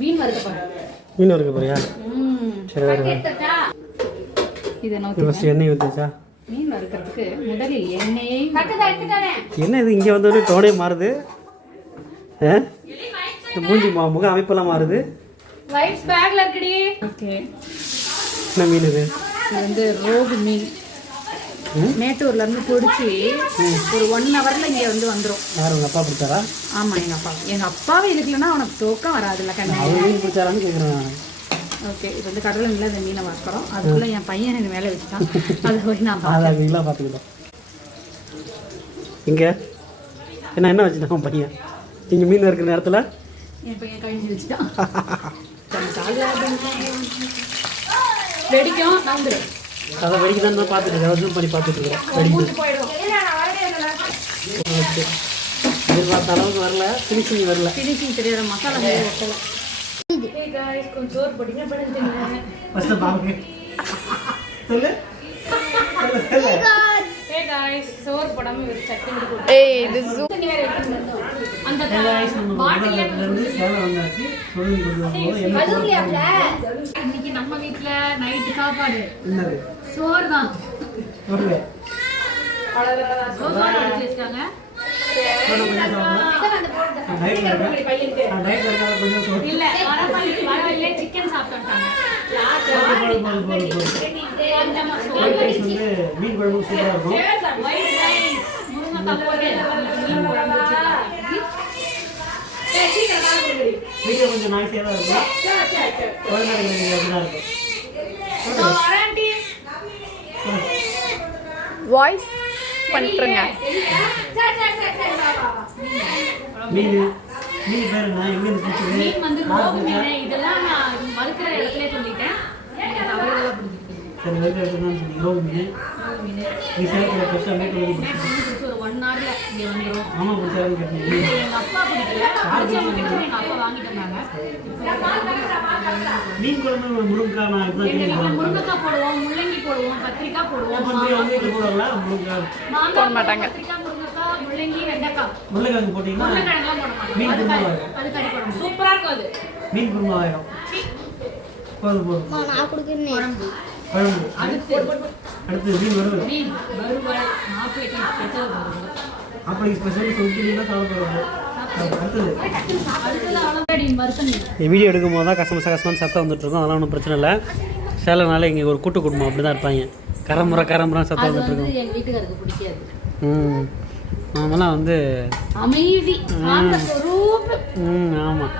மீன் வறுக்க போறேன். மீன் வறுக்க போறியா? சரி வர. இத நோக்கி ஃபர்ஸ்ட் எண்ணெய் ஊத்திச்சா? மீன் வறுக்கிறதுக்கு முதலில் எண்ணெயை என்ன இது இங்க வந்தோடனே டோனே மாறுது? மூஞ்சி முக அமைப்பெல்லாம் மாறுது. லைட்ஸ் பேக்ல இருக்குடி. ஓகே. என்ன மீன் இது? இது வந்து ரோகு மீன். மேட்டூர்ல இருந்து பிடிச்சி ஒரு 1 ஹவர்ல இங்க வந்து வந்துரும். யார் உங்க அப்பா பிடிச்சாரா? ஆமா எங்க அப்பா. எங்க அப்பாவே இதுக்குலனா அவனுக்கு தூக்கம் வராதுல்ல கண்ணு. அவர் மீன் பிடிச்சாரான்னு கேக்குறேன். ஓகே இது வந்து கடல்ல இல்ல இந்த மீனை வறுக்கறோம். அதுக்குள்ள என் பையன் எனக்கு மேல வச்சிட்டான். அது போய் நான் பாத்துக்கலாம் பாத்துக்கலாம். இங்க என்ன வச்சிட்டான் உன் பையன்? இங்க மீன் இருக்கிற நேரத்துல என் பையன் கழிஞ்சு வச்சிட்டான். வெடிக்கும் நவுந்துரு. அதை வெடிக்க தான் பார்த்துட்டு இருக்கேன். ஜூம் பண்ணி பார்த்துட்டு இருக்கேன். வெடிக்கும். ஓகே எதிர்பார்த்த அளவுக்கு வரல. ஃபினிஷிங் வரல. ஃபினிஷிங் தெரியாத மசாலா மாதிரி ஒட்டல. ஹே गाइस கொஞ்சம் சோறு போடுங்க படுங்க. ஃபர்ஸ்ட் பாருங்க. சொல்லு. ஹே गाइस சோறு போடாம ஒரு சட்னி போடு. ஏய் இது தண்ணி வேற வைக்கணும். அந்த गाइस நம்ம பாட்டில்ல இருந்து சேல வந்தாச்சு. சொல்லி கொடுங்க. அதுலயாப்ல இன்னைக்கு நம்ம வீட்ல நைட் சாப்பாடு என்னது? சோறு தான். சொல்லுங்க. சோறு எடுத்து வச்சாங்க. இல்ல வரல சிக்கன் சாப்பிட்டாங்க. மீன் குழம்பு சூப்பரா இருக்கும். வீடியோ கொஞ்சம் நாய்ஸியா தான் இருக்கும். வாய்ஸ் பண்றங்க. மீன் மீன் பேர் என்ன? எங்க இருந்து பிடிச்சது? மீன் வந்து ரோகு மீன். இதெல்லாம் நான் வறுக்கிற இடத்துல சொல்லிட்டேன். எனக்கு அவங்கள பிடிச்சிருக்கு. சரி வறுக்கிற இடத்துல தான் ரோகு மீன். ரோகு மீன். நீ சேர்த்து ஃப்ரெஷ்ஷாக மேக் பண்ணி பிடிச்சி ஒரு 1 ஹவர்ல இங்கே வந்துடும். ஆமாம் பிடிச்சாலும் கேட்டீங்க. எங்க அப்பா பிடிக்கல. பிடிச்சவங்க கிட்ட எங்க அப்பா வாங்கிட்டு வந்தாங்க. மீன் குழம்பு முருங்கைக்காய் நான் இப்படி முருங்கைக்காய் போடுவோம், முள்ளங்கி போடுவோம், கத்திரிக்காய் போடுவோம். போட மாட்டாங்க. கத்திரிக்காய், முருங்கைக்காய், முள்ளங்கி, வெண்டைக்காய். முருங்கைக்காய் போட்டீங்கன்னா முருங்கைக்கிழங்குலாம் போட மாட்டோம். மீன் குருமா அது கறி குழம்பு சூப்பரா இருக்கும். அது மீன் குருமா ஆயிரும். போதும் நான் கொடுக்கிறேன். குழம்பு குழம்பு. அடுத்து மீன் வறுவல். மீன் வறுவல் மாப்பிளைக்கு ஸ்பெஷல் வறுவல். அப்படி ஸ்பெஷல் சொல்லிட்டீங்கன்னா சாப்பிடுவாங்க. வீடியோ எடுக்கும் போது தான் கசமசான சத்தம் வந்துட்டு இருக்கும். அதெல்லாம் ஒன்றும் பிரச்சனை இல்லை. சேலனால இங்கே ஒரு கூட்டு குடும்பம் அப்படி தான் இருப்பாங்க. கரமுறை சத்தம் வந்துட்டு இருக்கும். எங்கள் வீட்டுக்காருக்கு பிடிக்காது. நாமெல்லாம் வந்து அமைதி. ஆமாம்